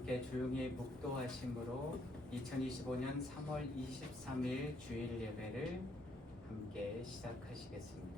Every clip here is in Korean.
함께 조용히 묵도하심으로 2025년 3월 23일 주일 예배를 함께 시작하시겠습니다.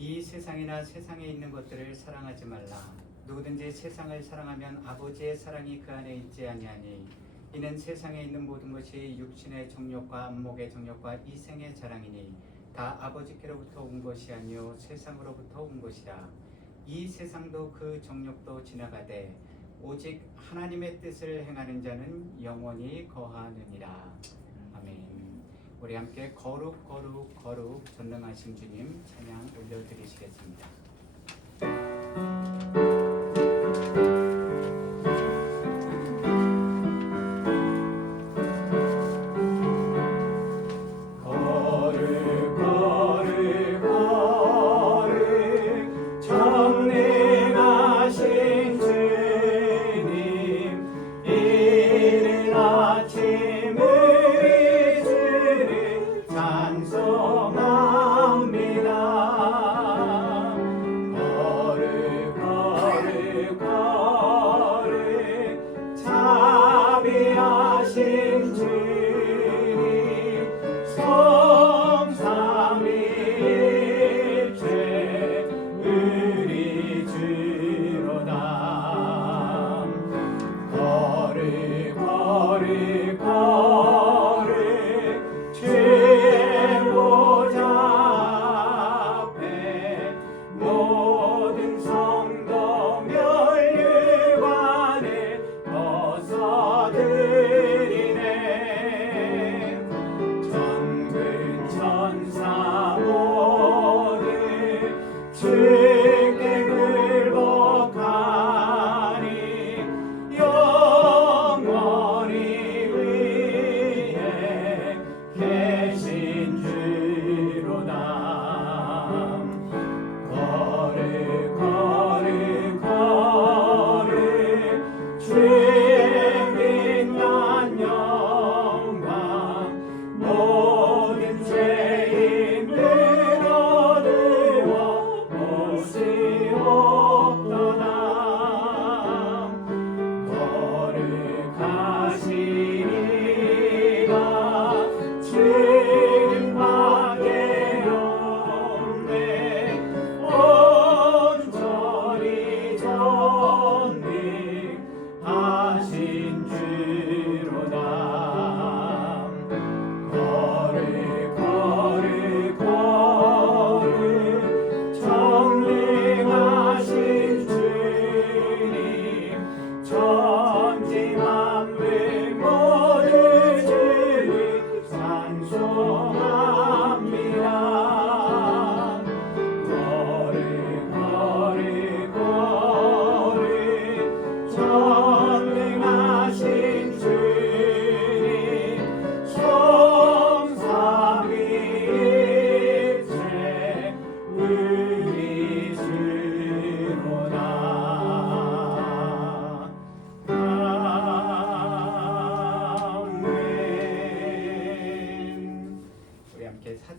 이 세상이나 세상에 있는 것들을 사랑하지 말라. 누구든지 세상을 사랑하면 아버지의 사랑이 그 안에 있지 아니하니 이는 세상에 있는 모든 것이 육신의 정욕과 안목의 정욕과 이생의 자랑이니 다 아버지께로부터 온 것이 아니요 세상으로부터 온 것이라. 이 세상도 그 정욕도 지나가되 오직 하나님의 뜻을 행하는 자는 영원히 거하느니라. 아멘. 우리 함께 거룩 거룩 거룩 전능하신 주님 찬양 올려드리시겠습니다.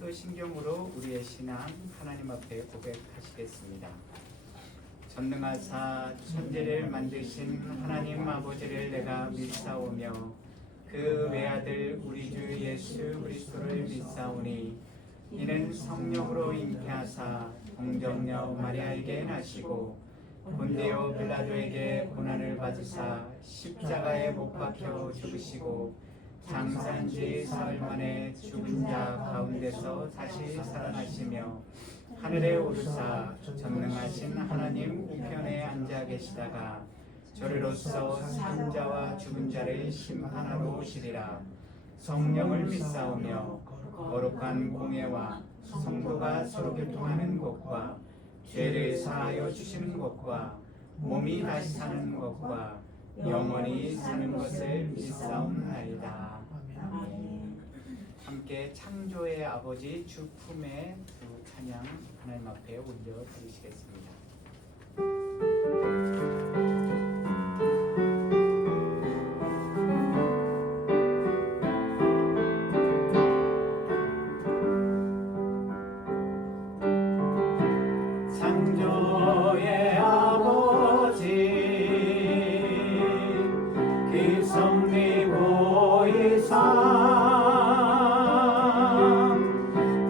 사도신경으로 우리의 신앙 하나님 앞에 고백하시겠습니다. 전능하사 천지를 만드신 하나님 아버지를 내가 믿사오며 그 외아들 우리 주 예수 그리스도를 믿사오니 이는 성령으로 잉태하사 동정녀 마리아에게 나시고 본디오 빌라도에게 고난을 받으사 십자가에 못 박혀 죽으시고 장사한지 사흘 만에 죽은 자 가운데서 다시 살아나시며 하늘에 오르사 전능하신 하나님 우편에 앉아 계시다가 저리로서 산 자와 죽은 자를 심판하러 오시리라. 성령을 믿사오며 거룩한 공예와 성도가 서로 교통하는 것과 죄를 사하여 주시는 것과 몸이 다시 사는 것과 영원히 사는 것을 믿사옵나이다. 함께 창조의 아버지 주 품에 두 찬양 하나님 앞에 올려 드리시겠습니다. 창조의 아버지 그 섭리 보이사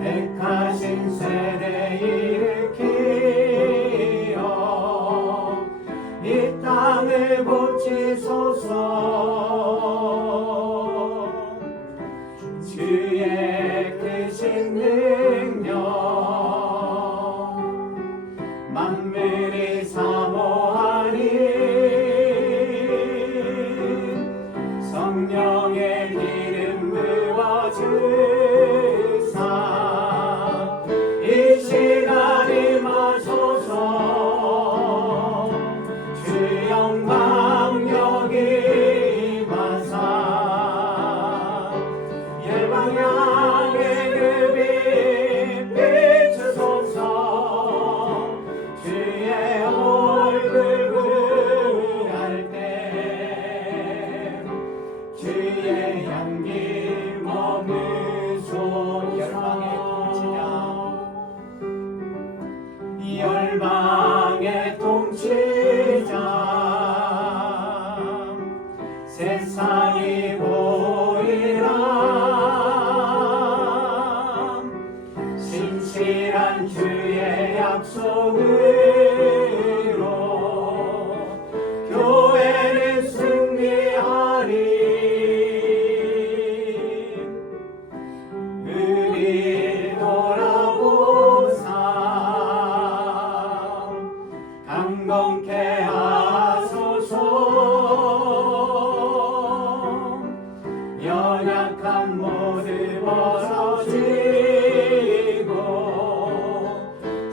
택하신 세대 일으키어 이 땅을 고치소서. 주의 크신 능력 만물이 사모하니 성령의 기름 부어주사 이 시간 임하소서. 주 영광 여기 임하사 열방 향해 그 빛 비추소서. 주의 얼굴 구할 때 주의 향기 머무소. 열방의 통치자 열방의 통치자 세상이 보이라 신실한 주의 약속으로 교회는 승리하리. 우리 돌아보사 강건케 하소서. 연약한 모두 벌어지고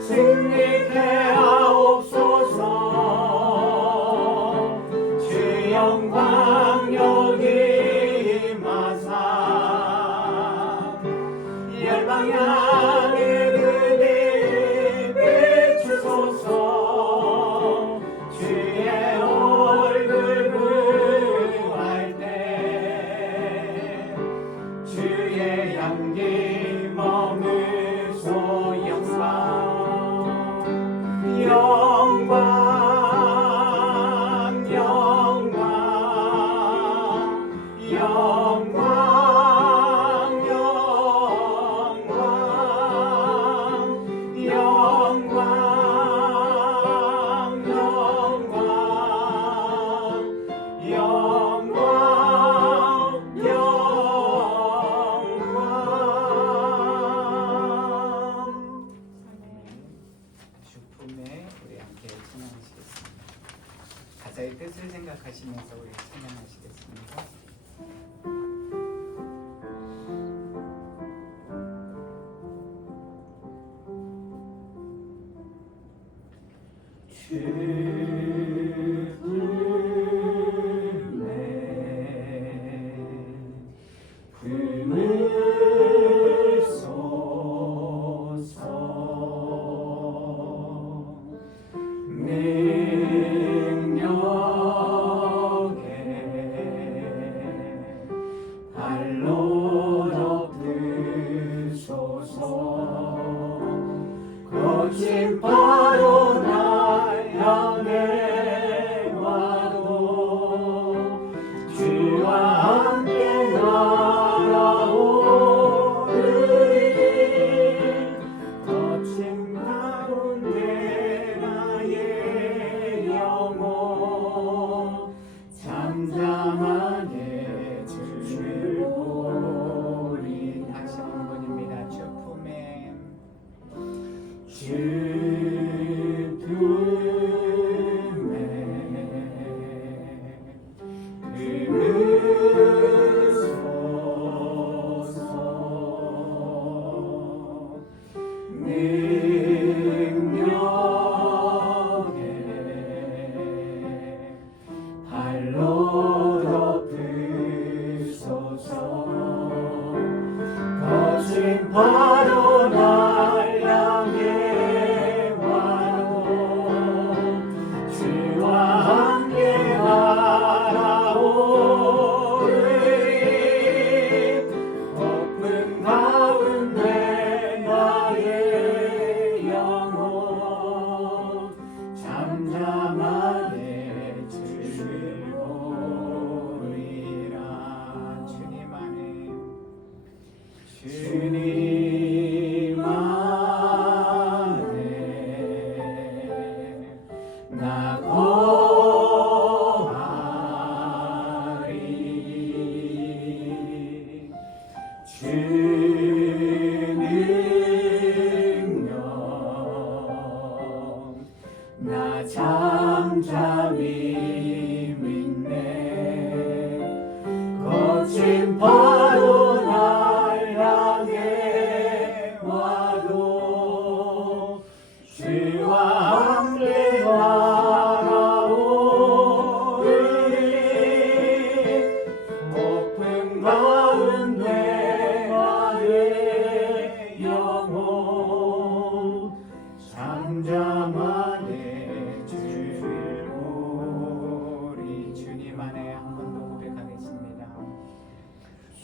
승리케 하옵소서. 주 영광 여기 임하사 열방 향해 그 빛 비추소서. 주의 얼굴 구할 때 주의 향기 머무소. 영광 영광 영광 영광 영광 영광 영광 주품에 우리 함께 찬양하시겠습니다. 가사의 뜻을 생각하시면서 우리 찬양하시겠습니다. 거친 바로 날 향해 와도 주와 함께 날아오르리. 거친 가운데 나의 나 거하리 주 능력 나 잠잠히 믿네 거친 파도 날 향해 와도 주와 함께 날아오리 높은 가운데 나의 영혼 잠잠하게 주를 보리 주님 안에 한 번 더 고백하겠습니다.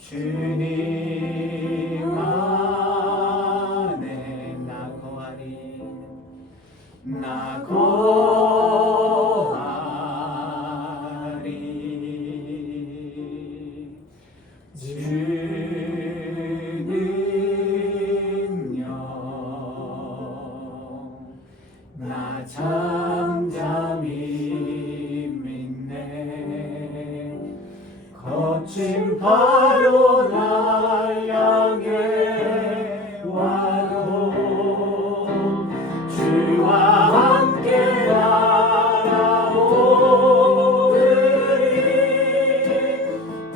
주님 안에 나 거하리 나 거하리 주 능력 나 잠잠히 믿네 거친 파도 날 향해 와도 주와 함께 날아오리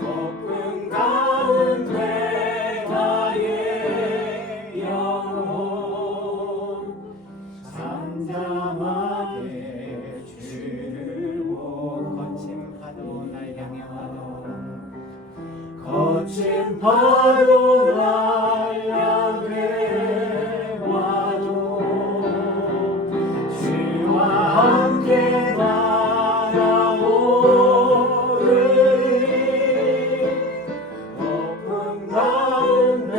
높은 가운데 나의 영혼 잠잠하게 주를 보고 거친 파도 날 향해 와도 거친 파도 날 향해 와도 주와 함께 날아오리 높은 가운데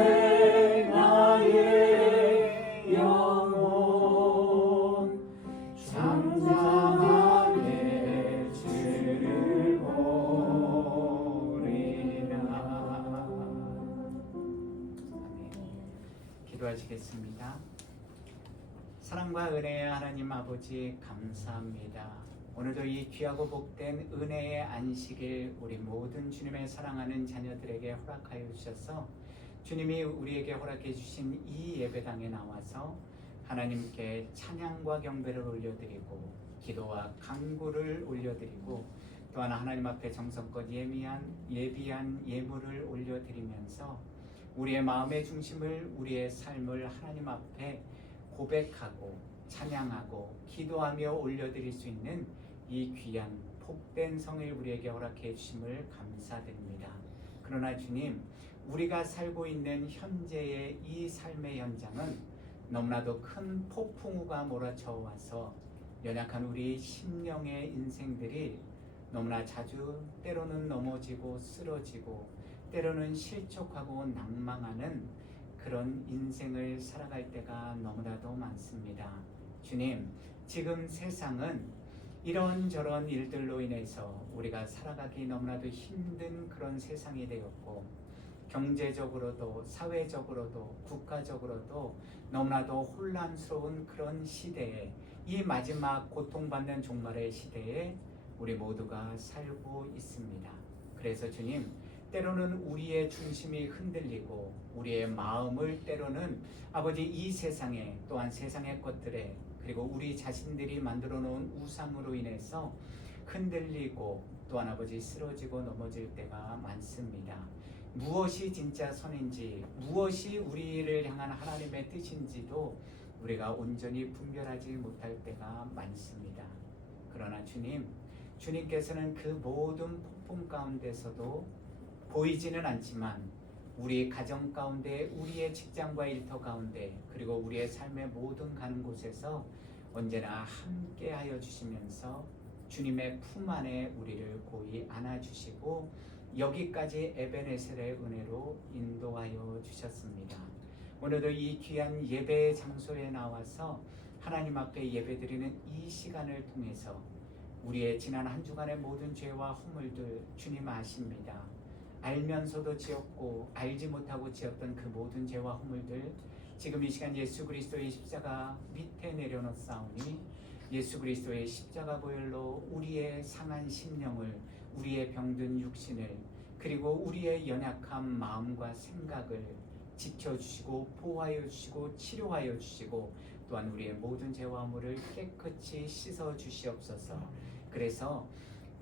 나의 영혼 잠잠하게 주를 보리라. 아멘. 기도하시겠습니다. 사랑과 은혜의 하나님 아버지 감사합니다. 오늘도 이 귀하고 복된 은혜의 안식일 우리 모든 주님의 사랑하는 자녀들에게 허락하여 주셔서 주님이 우리에게 허락해 주신 이 예배당에 나와서 하나님께 찬양과 경배를 올려드리고 기도와 간구를 올려드리고 또한 하나님 앞에 정성껏 예비한 예물을 올려드리면서 우리의 마음의 중심을 우리의 삶을 하나님 앞에 고백하고 찬양하고 기도하며 올려드릴 수 있는 이 귀한 복된 성일 우리에게 허락해 주심을 감사드립니다. 그러나 주님, 우리가 살고 있는 현재의 이 삶의 현장은 너무나도 큰 폭풍우가 몰아쳐 와서 연약한 우리 심령의 인생들이 너무나 자주 때로는 넘어지고 쓰러지고 때로는 실족하고 낭망하는 그런 인생을 살아갈 때가 너무나도 많습니다. 주님, 지금 세상은 이런저런 일들로 인해서 우리가 살아가기 너무나도 힘든 그런 세상이 되었고 경제적으로도 사회적으로도 국가적으로도 너무나도 혼란스러운 그런 시대에 이 마지막 고통받는 종말의 시대에 우리 모두가 살고 있습니다. 그래서 주님, 때로는 우리의 중심이 흔들리고 우리의 마음을 때로는 아버지 이 세상에 또한 세상의 것들에 그리고 우리 자신들이 만들어 놓은 우상으로 인해서 흔들리고 또한 아버지 쓰러지고 넘어질 때가 많습니다. 무엇이 진짜 선인지 무엇이 우리를 향한 하나님의 뜻인지도 우리가 온전히 분별하지 못할 때가 많습니다. 그러나 주님께서는 그 모든 폭풍 가운데서도 보이지는 않지만 우리 가정 가운데 우리의 직장과 일터 가운데 그리고 우리의 삶의 모든 가는 곳에서 언제나 함께하여 주시면서 주님의 품 안에 우리를 고이 안아주시고 여기까지 에베네셀의 은혜로 인도하여 주셨습니다. 오늘도 이 귀한 예배의 장소에 나와서 하나님 앞에 예배드리는 이 시간을 통해서 우리의 지난 한 주간의 모든 죄와 허물들 주님 아십니다. 알면서도 지었고 알지 못하고 지었던 그 모든 죄와 허물들 지금 이 시간 예수 그리스도의 십자가 밑에 내려놓사오니 예수 그리스도의 십자가 보혈로 우리의 상한 심령을, 우리의 병든 육신을, 그리고 우리의 연약한 마음과 생각을 지켜주시고 보호하여 주시고 치료하여 주시고 또한 우리의 모든 죄와 허물을 깨끗이 씻어 주시옵소서. 그래서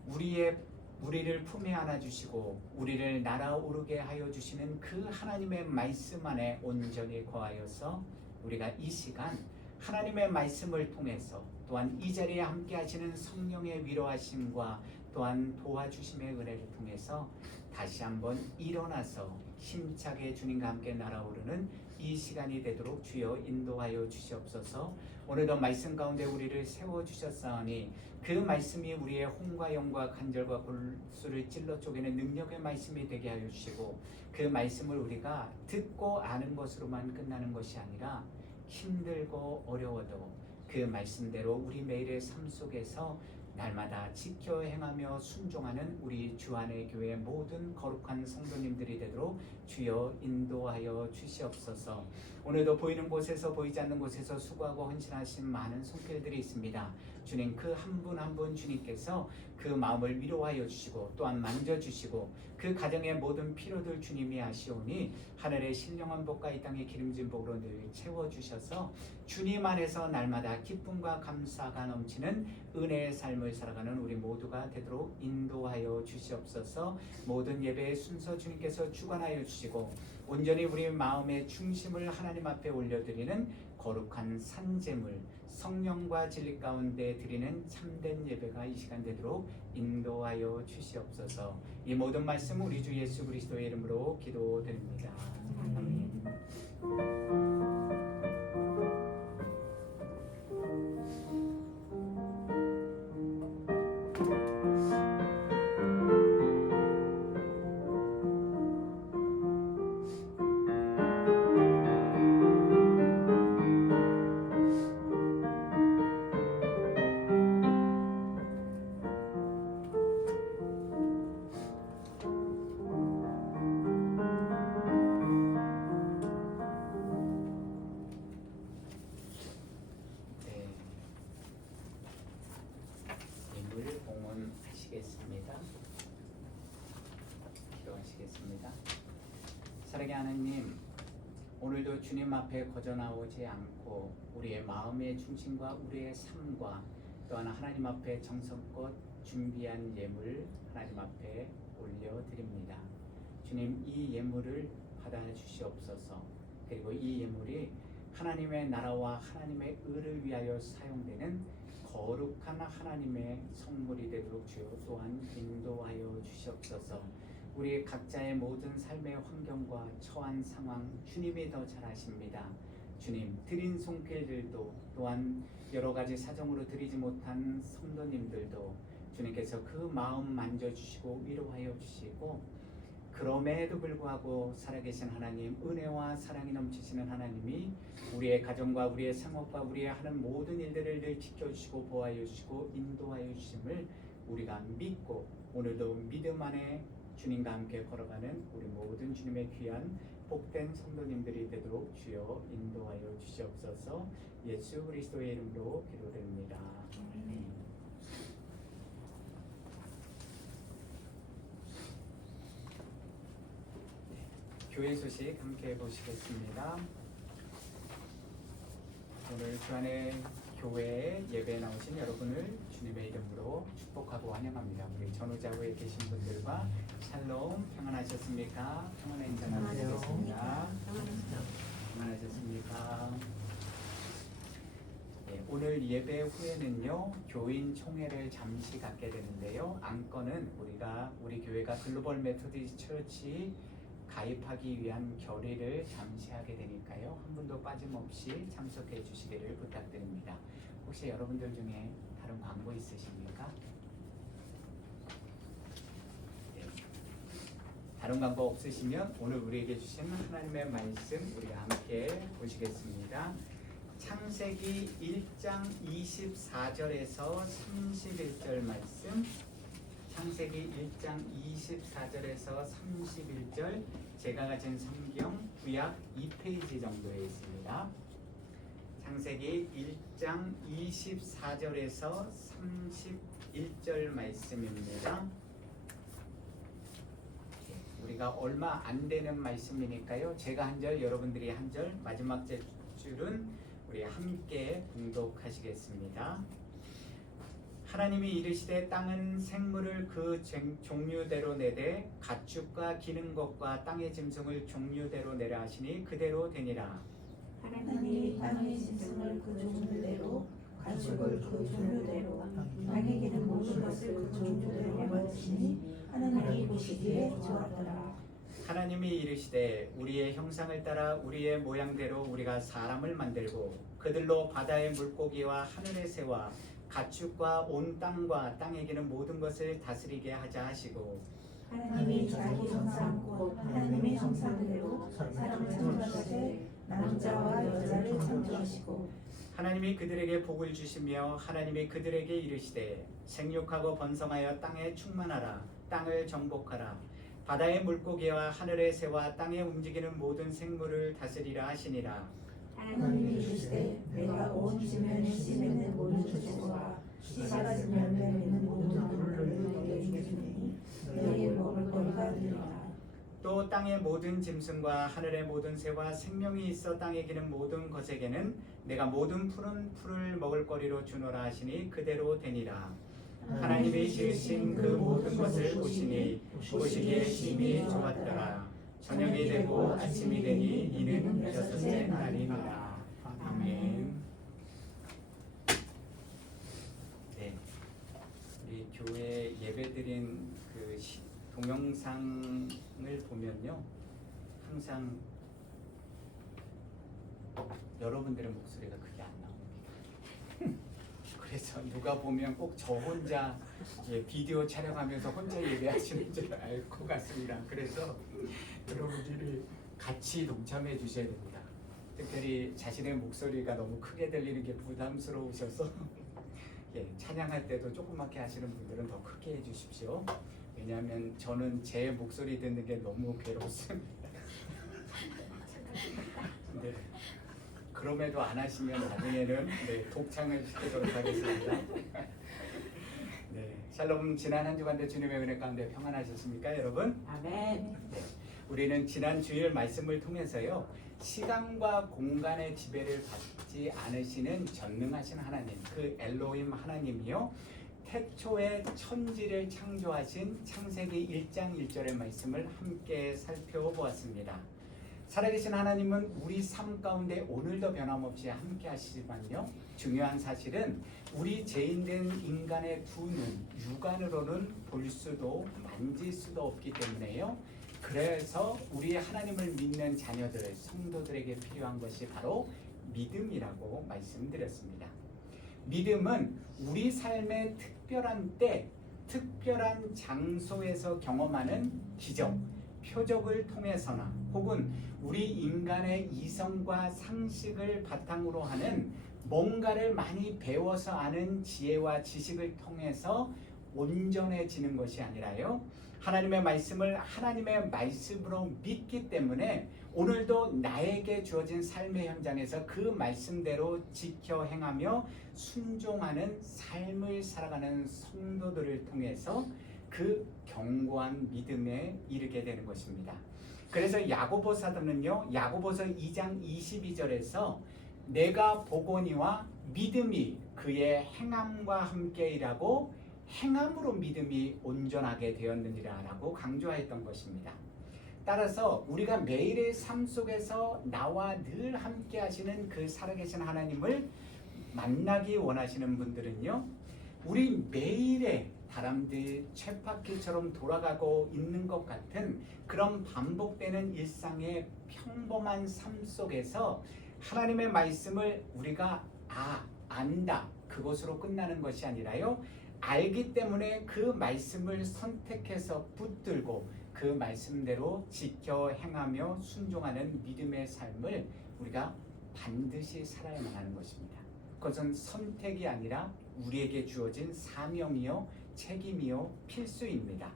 우리를 품에 안아 주시고 우리를 날아오르게 하여 주시는 그 하나님의 말씀 안에 온전히 거하여서 우리가 이 시간 하나님의 말씀을 통해서 또한 이 자리에 함께 하시는 성령의 위로하심과 또한 도와주심의 은혜를 통해서 다시 한번 일어나서 힘차게 주님과 함께 날아오르는 이 시간이 되도록 주여 인도하여 주시옵소서. 오늘도 말씀 가운데 우리를 세워주셨사오니 그 말씀이 우리의 혼과 영과 간절과 골수를 찔러 쪼개는 능력의 말씀이 되게 하여 주시고 그 말씀을 우리가 듣고 아는 것으로만 끝나는 것이 아니라 힘들고 어려워도 그 말씀대로 우리 매일의 삶 속에서 날마다 지켜 행하며 순종하는 우리 주안의 교회 모든 거룩한 성도님들이 되도록 주여 인도하여 주시옵소서. 오늘도 보이는 곳에서 보이지 않는 곳에서 수고하고 헌신하신 많은 손길들이 있습니다. 주님 그 한 분 한 분 주님께서 그 마음을 위로하여 주시고 또한 만져주시고 그 가정의 모든 필요들 주님이 아시오니 하늘의 신령한 복과 이 땅의 기름진 복으로 늘 채워주셔서 주님 안에서 날마다 기쁨과 감사가 넘치는 은혜의 삶을 살아가는 우리 모두가 되도록 인도하여 주시옵소서. 모든 예배의 순서 주님께서 주관하여 주시고 온전히 우리 마음의 중심을 하나님 앞에 올려드리는 거룩한 산제물 성령과 진리 가운데 드리는 참된 예배가 이 시간 되도록 인도하여 주시옵소서. 이 모든 말씀 우리 주 예수 그리스도의 이름으로 기도드립니다. 아멘. 사랑의 하나님, 오늘도 주님 앞에 거저 나오지 않고 우리의 마음의 중심과 우리의 삶과 또한 하나님 앞에 정성껏 준비한 예물 하나님 앞에 올려드립니다. 주님, 이 예물을 받아주시옵소서. 그리고 이 예물이 하나님의 나라와 하나님의 의를 위하여 사용되는 거룩한 하나님의 성물이 되도록 주여 또한 인도하여 주시옵소서. 우리 각자의 모든 삶의 환경과 처한 상황 주님이 더 잘 아십니다. 주님, 드린 손길들도 또한 여러 가지 사정으로 드리지 못한 성도님들도 주님께서 그 마음 만져주시고 위로하여 주시고 그럼에도 불구하고 살아계신 하나님, 은혜와 사랑이 넘치시는 하나님이 우리의 가정과 우리의 생업과 우리의 하는 모든 일들을 늘 지켜주시고 보호하여 주시고 인도하여 주심을 우리가 믿고 오늘도 믿음 안에 주님과 함께 걸어가는 우리 모든 주님의 귀한 복된 성도님들이 되도록 주여 인도하여 주시옵소서. 예수 그리스도의 이름으로 기도드립니다. 아멘. 교회 소식 함께 보시겠습니다. 오늘 주안의 교회에 예배에 나오신 여러분을 주님의 이름으로 축복하고 환영합니다. 우리 전후좌우에 계신 분들과 샬롬, 평안하셨습니까? 평안의 인사 나누겠습니다. 평안하셨습니까? 네, 오늘 예배 후에는요 교인 총회를 잠시 갖게 되는데요. 안건은 우리 교회가 글로벌 메토디스트 처치 가입하기 위한 결의를 잠시 하게 되니까요. 한 분도 빠짐없이 참석해 주시기를 부탁드립니다. 혹시 여러분들 중에 다른 광고 있으십니까? 네. 다른 광고 없으시면 오늘 우리에게 주신 하나님의 말씀 우리가 함께 보시겠습니다. 창세기 1장 24절에서 31절 말씀, 창세기 1장 24절에서 31절, 제가 가진 성경 구약 2페이지 정도에 있습니다. 창세기 1장 24절에서 31절 말씀입니다. 우리가 얼마 안 되는 말씀이니까요. 제가 한 절, 여러분들이 한 절, 마지막 줄은 우리 함께 봉독하시겠습니다. 하나님이 이르시되 땅은 생물을 그 종류대로 내되 가축과 기는 것과 땅의 짐승을 종류대로 내라 하시니 그대로 되니라. 하나님이 땅의 짐승을 그 종류대로 가축을 그 종류대로 땅에 기는 모든 것을 그 종류대로 만드시니 하나님이 보시기에 좋았더라. 하나님이 이르시되 우리의 형상을 따라 우리의 모양대로 우리가 사람을 만들고 그들로 바다의 물고기와 하늘의 새와 가축과 온 땅과 땅에 기는 모든 것을 다스리게 하자 하시고 하나님이 자기 형상 곧 하나님의 형상대로 사람을 창조하시되 남자와 여자를 창조하시고 하나님이 그들에게 복을 주시며 하나님이 그들에게 이르시되 생육하고 번성하여 땅에 충만하라. 땅을 정복하라. 바다의 물고기와 하늘의 새와 땅에 움직이는 모든 생물을 다스리라 하시니라. 하나님이 이르시되 내가 온 지면에 씨 맺는 모든 조류와 씨가 가진 열매 맺는 모든 동물을 너희에게 주리니 너희의 먹을 거리가 되리라. 또 땅의 모든 짐승과 하늘의 모든 새와 생명이 있어 땅에 기는 모든 것에게는 내가 모든 푸른 풀을 먹을 거리로 주노라 하시니 그대로 되니라. 하나님이 지으신 그 모든 것을 보시니 보시기에 심히 좋았더라. 저녁이 되고 아침이 되니 이는 여섯째 날이니라. 아멘. 네, 우리 교회 예배드린 그 동영상을 보면요, 항상 여러분들의 목소리가 크게 안 나옵니다. 그래서 누가 보면 꼭 저 혼자 비디오 촬영하면서 혼자 예배하시는 줄 알 것 같습니다. 그래서 여러분들이 같이 동참해 주셔야 됩니다. 특별히 자신의 목소리가 너무 크게 들리는 게 부담스러우셔서 찬양할 때도 조그맣게 하시는 분들은 더 크게 해주십시오. 왜냐하면 저는 제 목소리 듣는 게 너무 괴롭습니다. 네. 그럼에도 안 하시면 나중에는 독창을 시키도록 하겠습니다. 네, 샬롬. 지난 한 주간도 주님의 은혜 가운데 평안하셨습니까, 여러분? 아멘. 네, 우리는 지난 주일 말씀을 통해서요, 시간과 공간의 지배를 받지 않으시는 전능하신 하나님, 그 엘로힘 하나님이요, 태초에 천지를 창조하신 창세기 1장 1절의 말씀을 함께 살펴보았습니다. 살아계신 하나님은 우리 삶 가운데 오늘도 변함없이 함께 하시지만요, 중요한 사실은 우리 죄인된 인간의 두 눈, 육안으로는 볼 수도 만질 수도 없기 때문에요, 그래서 우리 하나님을 믿는 자녀들, 성도들에게 필요한 것이 바로 믿음이라고 말씀드렸습니다. 믿음은 우리 삶의 특별한 때, 특별한 장소에서 경험하는 기적, 표적을 통해서나 혹은 우리 인간의 이성과 상식을 바탕으로 하는 뭔가를 많이 배워서 아는 지혜와 지식을 통해서 온전해지는 것이 아니라요, 하나님의 말씀을 하나님의 말씀으로 믿기 때문에 오늘도 나에게 주어진 삶의 현장에서 그 말씀대로 지켜 행하며 순종하는 삶을 살아가는 성도들을 통해서 그 견고한 믿음에 이르게 되는 것입니다. 그래서 야고보 사도는요, 야고보서 2장 22절에서 내가 보거니와 믿음이 그의 행함과 함께 일하고 행함으로 믿음이 온전하게 되었느니라 라고 강조했던 것입니다. 따라서 우리가 매일의 삶 속에서 나와 늘 함께 하시는 그 살아계신 하나님을 만나기 원하시는 분들은요, 우리 매일의 다람쥐 쳇바퀴처럼 돌아가고 있는 것 같은 그런 반복되는 일상의 평범한 삶 속에서 하나님의 말씀을 우리가 안다, 그것으로 끝나는 것이 아니라요, 알기 때문에 그 말씀을 선택해서 붙들고 그 말씀대로 지켜 행하며 순종하는 믿음의 삶을 우리가 반드시 살아야만 하는 것입니다. 그것은 선택이 아니라 우리에게 주어진 사명이요, 책임이요, 필수입니다.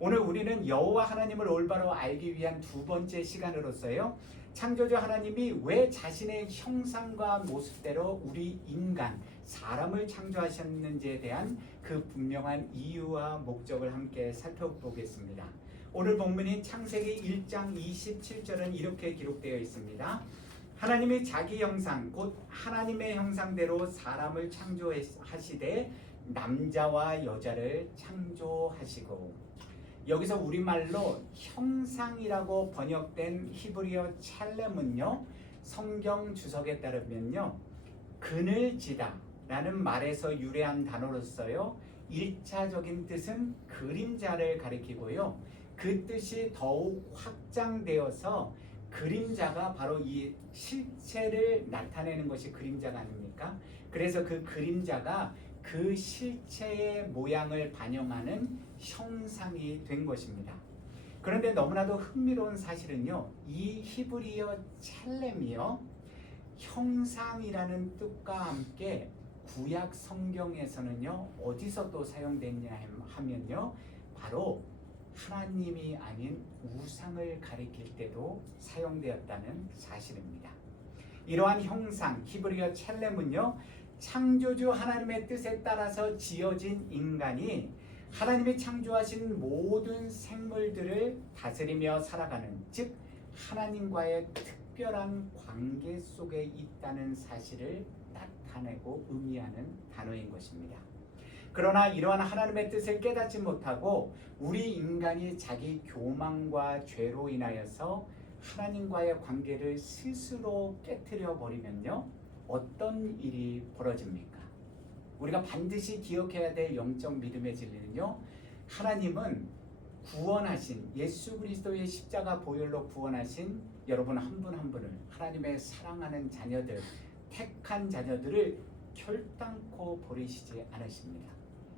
오늘 우리는 여호와 하나님을 올바로 알기 위한 두 번째 시간으로서요, 창조주 하나님이 왜 자신의 형상과 모습대로 우리 인간, 사람을 창조하셨는지에 대한 그 분명한 이유와 목적을 함께 살펴보겠습니다. 오늘 본문인 창세기 1장 27절은 이렇게 기록되어 있습니다. 하나님이 자기 형상 곧 하나님의 형상대로 사람을 창조하시되 남자와 여자를 창조하시고, 여기서 우리말로 형상이라고 번역된 히브리어 첼렘은요, 성경 주석에 따르면요, 그늘지다 라는 말에서 유래한 단어로서요, 1차적인 뜻은 그림자를 가리키고요, 그 뜻이 더욱 확장되어서 그림자가 바로 이 실체를 나타내는 것이 그림자가 아닙니까? 그래서 그 그림자가 그 실체의 모양을 반영하는 형상이 된 것입니다. 그런데 너무나도 흥미로운 사실은요, 이 히브리어 첼렘이요, 형상이라는 뜻과 함께 구약 성경에서는요, 어디서 또 사용됐냐 하면요, 바로 하나님이 아닌 우상을 가리킬 때도 사용되었다는 사실입니다. 이러한 형상, 히브리어 첼렘은요, 창조주 하나님의 뜻에 따라서 지어진 인간이 하나님이 창조하신 모든 생물들을 다스리며 살아가는, 즉 하나님과의 특별한 관계 속에 있다는 사실을 나타내고 의미하는 단어인 것입니다. 그러나 이러한 하나님의 뜻을 깨닫지 못하고 우리 인간이 자기 교만과 죄로 인하여서 하나님과의 관계를 스스로 깨트려 버리면요, 어떤 일이 벌어집니까? 우리가 반드시 기억해야 될 영적 믿음의 진리는요, 하나님은 구원하신 예수 그리스도의 십자가 보혈로 구원하신 여러분 한 분 한 분을, 하나님의 사랑하는 자녀들, 택한 자녀들을 결단코 버리시지 않으십니다.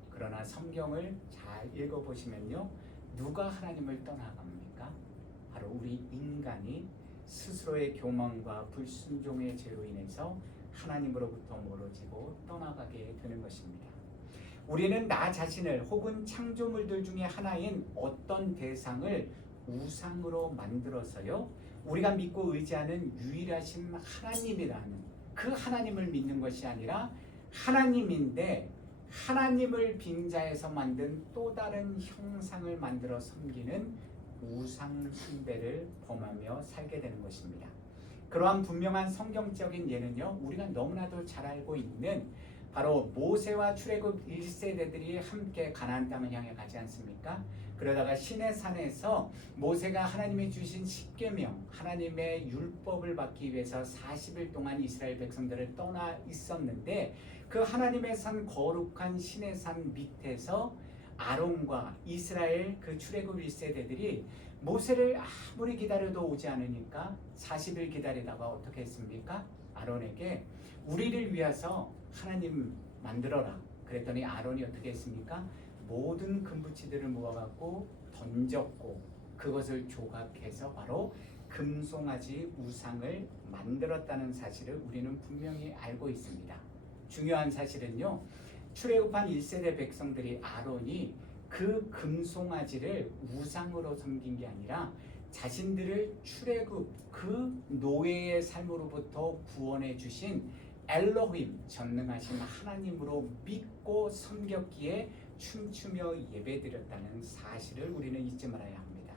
그러나 성경을 잘 읽어보시면요, 누가 하나님을 떠나갑니까? 바로 우리 인간이 스스로의 교만과 불순종의 죄로 인해서 하나님으로부터 멀어지고 떠나가게 되는 것입니다. 우리는 나 자신을 혹은 창조물들 중에 하나인 어떤 대상을 우상으로 만들어서요, 우리가 믿고 의지하는 유일하신 하나님이라는 그 하나님을 믿는 것이 아니라 하나님인데 하나님을 빙자해서 만든 또 다른 형상을 만들어 섬기는 우상 숭배를 범하며 살게 되는 것입니다. 그러한 분명한 성경적인 예는요, 우리가 너무나도 잘 알고 있는 바로 모세와 출애굽 1세대들이 함께 가나안 땅을 향해 가지 않습니까? 그러다가 시내산에서 모세가 하나님이 주신 십계명, 하나님의 율법을 받기 위해서 40일 동안 이스라엘 백성들을 떠나 있었는데, 그 하나님의 산 거룩한 시내산 밑에서 아론과 이스라엘 그 출애굽 1세대들이 모세를 아무리 기다려도 오지 않으니까 40일 기다리다가 어떻게 했습니까? 아론에게 우리를 위해서 하나님 만들어라. 그랬더니 아론이 어떻게 했습니까? 모든 금붙이들을 모아갖고 던졌고 그것을 조각해서 바로 금송아지 우상을 만들었다는 사실을 우리는 분명히 알고 있습니다. 중요한 사실은요, 출애굽한 1세대 백성들이 아론이 그 금송아지를 우상으로 섬긴 게 아니라 자신들을 출애굽 그 노예의 삶으로부터 구원해 주신 엘로힘, 전능하신 하나님으로 믿고 섬겼기에 춤추며 예배드렸다는 사실을 우리는 잊지 말아야 합니다.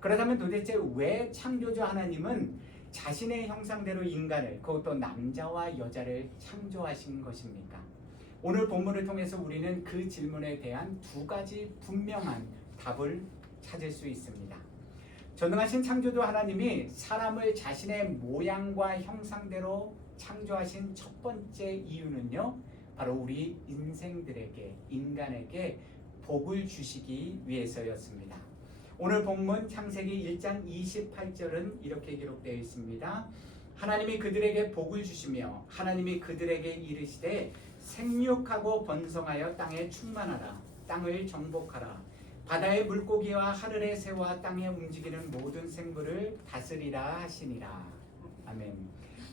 그렇다면 도대체 왜 창조주 하나님은 자신의 형상대로 인간을, 그것도 남자와 여자를 창조하신 것입니까? 오늘 본문을 통해서 우리는 그 질문에 대한 두 가지 분명한 답을 찾을 수 있습니다. 전능하신 창조주 하나님이 사람을 자신의 모양과 형상대로 창조하신 첫 번째 이유는요, 바로 우리 인간에게 복을 주시기 위해서였습니다. 오늘 본문 창세기 1장 28절은 이렇게 기록되어 있습니다. 하나님이 그들에게 복을 주시며 하나님이 그들에게 이르시되 생육하고 번성하여 땅에 충만하라. 땅을 정복하라. 바다의 물고기와 하늘의 새와 땅에 움직이는 모든 생물을 다스리라 하시니라. 아멘.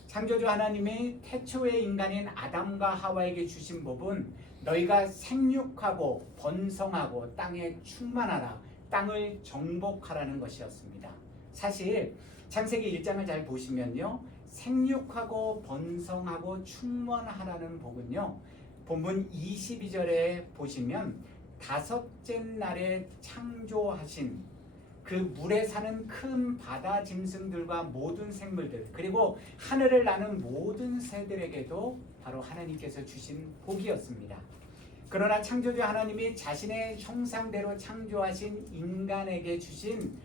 창조주 하나님이 태초의 인간인 아담과 하와에게 주신 법은 너희가 생육하고 번성하고 땅에 충만하라. 땅을 정복하라는 것이었습니다. 사실 창세기 1장을 잘 보시면요, 생육하고 번성하고 충만하라는 복은요, 본문 22절에 보시면 다섯째 날에 창조하신 그 물에 사는 큰 바다 짐승들과 모든 생물들, 그리고 하늘을 나는 모든 새들에게도 바로 하나님께서 주신 복이었습니다. 그러나 창조주 하나님이 자신의 형상대로 창조하신 인간에게 주신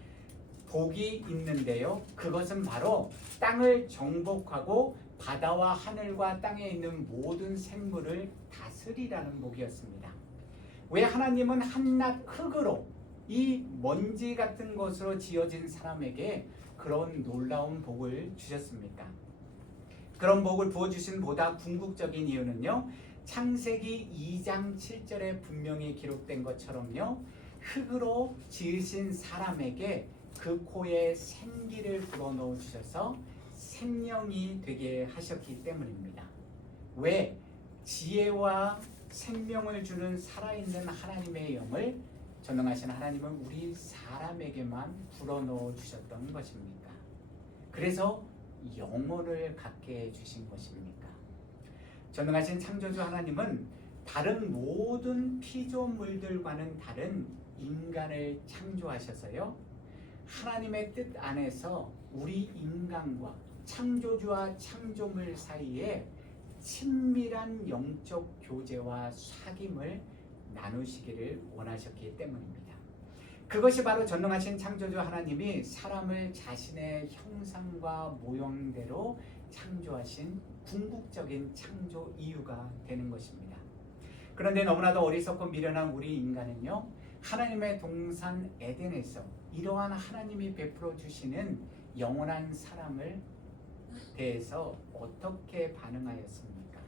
복이 있는데요, 그것은 바로 땅을 정복하고 바다와 하늘과 땅에 있는 모든 생물을 다스리라는 복이었습니다. 왜 하나님은 한낱 흙으로 이 먼지 같은 것으로 지어진 사람에게 그런 놀라운 복을 주셨습니까? 그런 복을 부어주신 보다 궁극적인 이유는요, 창세기 2장 7절에 분명히 기록된 것처럼요, 흙으로 지으신 사람에게 그 코에 생기를 불어넣어 주셔서 생명이 되게 하셨기 때문입니다. 왜? 지혜와 생명을 주는 살아있는 하나님의 영을 전능하신 하나님은 우리 사람에게만 불어넣어 주셨던 것입니까? 그래서 영혼을 갖게 해주신 것입니까? 전능하신 창조주 하나님은 다른 모든 피조물들과는 다른 인간을 창조하셔서요, 하나님의 뜻 안에서 우리 인간과 창조주와 창조물 사이에 친밀한 영적 교제와 사귐을 나누시기를 원하셨기 때문입니다. 그것이 바로 전능하신 창조주 하나님이 사람을 자신의 형상과 모형대로 창조하신 궁극적인 창조 이유가 되는 것입니다. 그런데 너무나도 어리석고 미련한 우리 인간은요, 하나님의 동산 에덴에서 이러한 하나님이 베풀어 주시는 영원한 사람을 대해서 어떻게 반응하였습니까?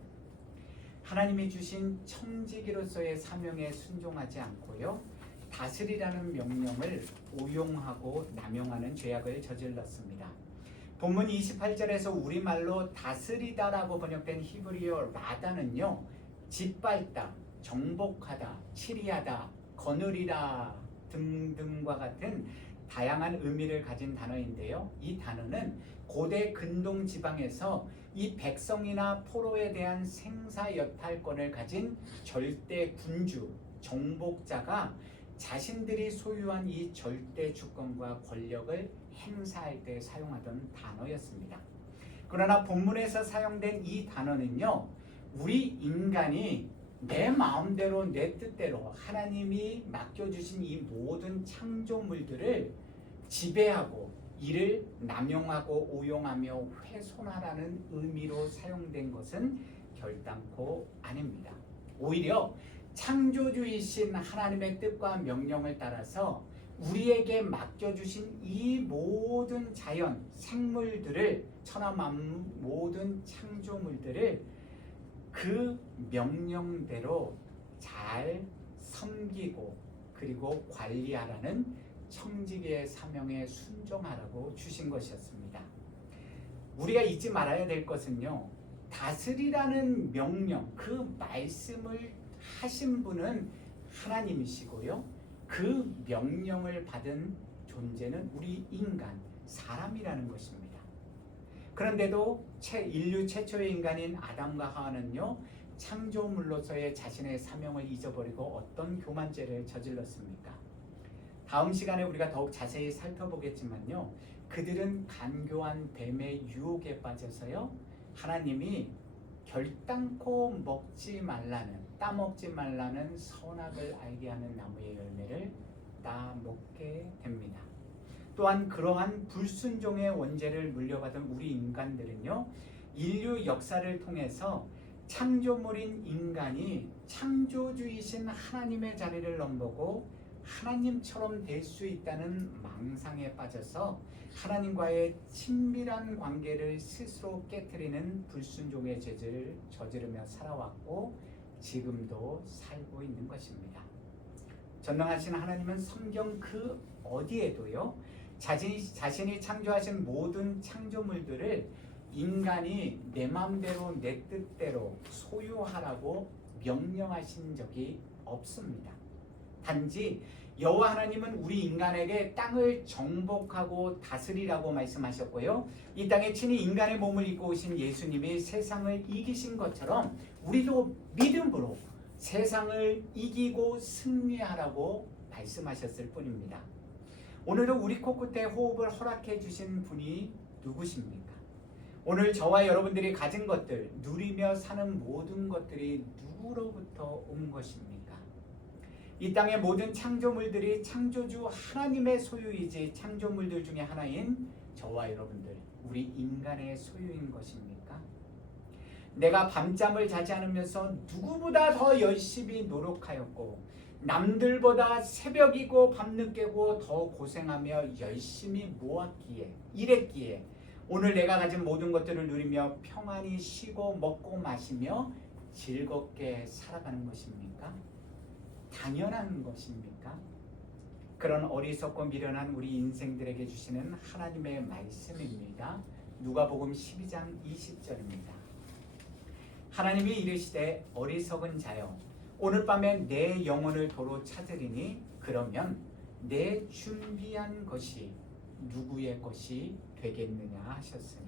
하나님이 주신 청지기로서의 사명에 순종하지 않고요, 다스리라는 명령을 오용하고 남용하는 죄악을 저질렀습니다. 본문 28절에서 우리말로 다스리다라고 번역된 히브리어 라다는요, 짓밟다, 정복하다, 치리하다, 거느리다 등등과 같은 다양한 의미를 가진 단어인데요, 이 단어는 고대 근동 지방에서 이 백성이나 포로에 대한 생사 여탈권을 가진 절대 군주, 정복자가 자신들이 소유한 이 절대 주권과 권력을 행사할 때 사용하던 단어였습니다. 그러나 본문에서 사용된 이 단어는요, 우리 인간이 내 마음대로 내 뜻대로 하나님이 맡겨주신 이 모든 창조물들을 지배하고 이를 남용하고 오용하며 훼손하라는 의미로 사용된 것은 결단코 아닙니다. 오히려 창조주이신 하나님의 뜻과 명령을 따라서 우리에게 맡겨주신 이 모든 자연, 생물들을, 천하만물 모든 창조물들을 그 명령대로 잘 섬기고 그리고 관리하라는 청지기의 사명에 순종하라고 주신 것이었습니다. 우리가 잊지 말아야 될 것은요, 다스리라는 명령, 그 말씀을 하신 분은 하나님이시고요, 그 명령을 받은 존재는 우리 인간, 사람이라는 것입니다. 그런데도 인류 최초의 인간인 아담과 하와는요, 창조물로서의 자신의 사명을 잊어버리고 어떤 교만죄를 저질렀습니까? 다음 시간에 우리가 더욱 자세히 살펴보겠지만요, 그들은 간교한 뱀의 유혹에 빠져서요, 하나님이 결단코 먹지 말라는, 따먹지 말라는 선악을 알게 하는 나무의 열매를 따먹게 됩니다. 또한 그러한 불순종의 원죄를 물려받은 우리 인간들은요, 인류 역사를 통해서 창조물인 인간이 창조주이신 하나님의 자리를 넘보고 하나님처럼 될 수 있다는 망상에 빠져서 하나님과의 친밀한 관계를 스스로 깨트리는 불순종의 죄를 저지르며 살아왔고 지금도 살고 있는 것입니다. 전능하신 하나님은 성경 그 어디에도요, 자신이 창조하신 모든 창조물들을 인간이 내 마음대로 내 뜻대로 소유하라고 명령하신 적이 없습니다. 단지 여호와 하나님은 우리 인간에게 땅을 정복하고 다스리라고 말씀하셨고요. 이 땅에 친히 인간의 몸을 입고 오신 예수님이 세상을 이기신 것처럼 우리도 믿음으로 세상을 이기고 승리하라고 말씀하셨을 뿐입니다. 오늘도 우리 코끝에 호흡을 허락해 주신 분이 누구십니까? 오늘 저와 여러분들이 가진 것들, 누리며 사는 모든 것들이 누구로부터 온 것입니까? 이 땅의 모든 창조물들이 창조주 하나님의 소유이지 창조물들 중에 하나인 저와 여러분들, 우리 인간의 소유인 것입니까? 내가 밤잠을 자지 않으면서 누구보다 더 열심히 노력하였고 남들보다 새벽이고 밤늦게고 더 고생하며 열심히 모았기에 일했기에 오늘 내가 가진 모든 것들을 누리며 평안히 쉬고 먹고 마시며 즐겁게 살아가는 것입니까? 당연한 것입니까? 그런 어리석고 미련한 우리 인생들에게 주시는 하나님의 말씀입니다. 누가복음 12장 20절입니다. 하나님이 이르시되 어리석은 자여 오늘 밤에 내 영혼을 도로 찾으리니 그러면 내 준비한 것이 누구의 것이 되겠느냐 하셨으니,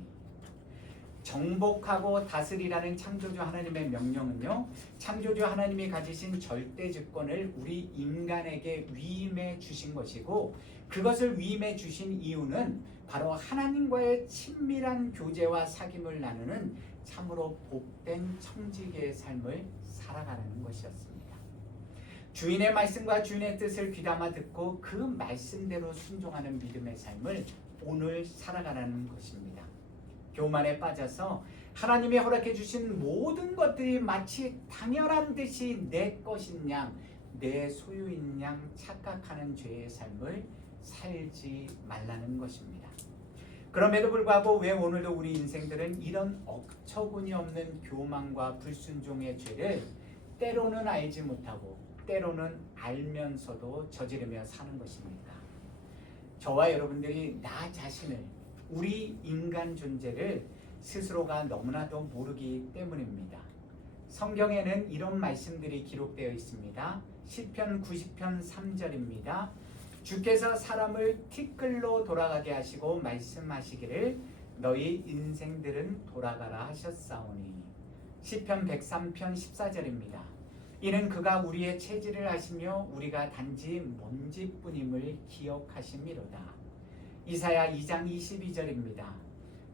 정복하고 다스리라는 창조주 하나님의 명령은요, 창조주 하나님이 가지신 절대 주권을 우리 인간에게 위임해 주신 것이고, 그것을 위임해 주신 이유는 바로 하나님과의 친밀한 교제와 사귐을 나누는 참으로 복된 청지기의 삶을 살아가는 것이었습니다. 주인의 말씀과 주인의 뜻을 귀담아 듣고 그 말씀대로 순종하는 믿음의 삶을 오늘 살아가라는 것입니다. 교만에 빠져서 하나님이 허락해 주신 모든 것들이 마치 당연한 듯이 내 것인 양, 내 소유인 양 착각하는 죄의 삶을 살지 말라는 것입니다. 그럼에도 불구하고 왜 오늘도 우리 인생들은 이런 어처구니 없는 교만과 불순종의 죄를 때로는 알지 못하고 때로는 알면서도 저지르며 사는 것입니까? 저와 여러분들이 나 자신을, 우리 인간 존재를 스스로가 너무나도 모르기 때문입니다. 성경에는 이런 말씀들이 기록되어 있습니다. 시편 90편 3절입니다. 주께서 사람을 티끌로 돌아가게 하시고 말씀하시기를 너희 인생들은 돌아가라 하셨사오니. 시편 103편 14절입니다. 이는 그가 우리의 체질을 아시며 우리가 단지 먼지뿐임을 기억하심이로다. 이사야 2장 22절입니다.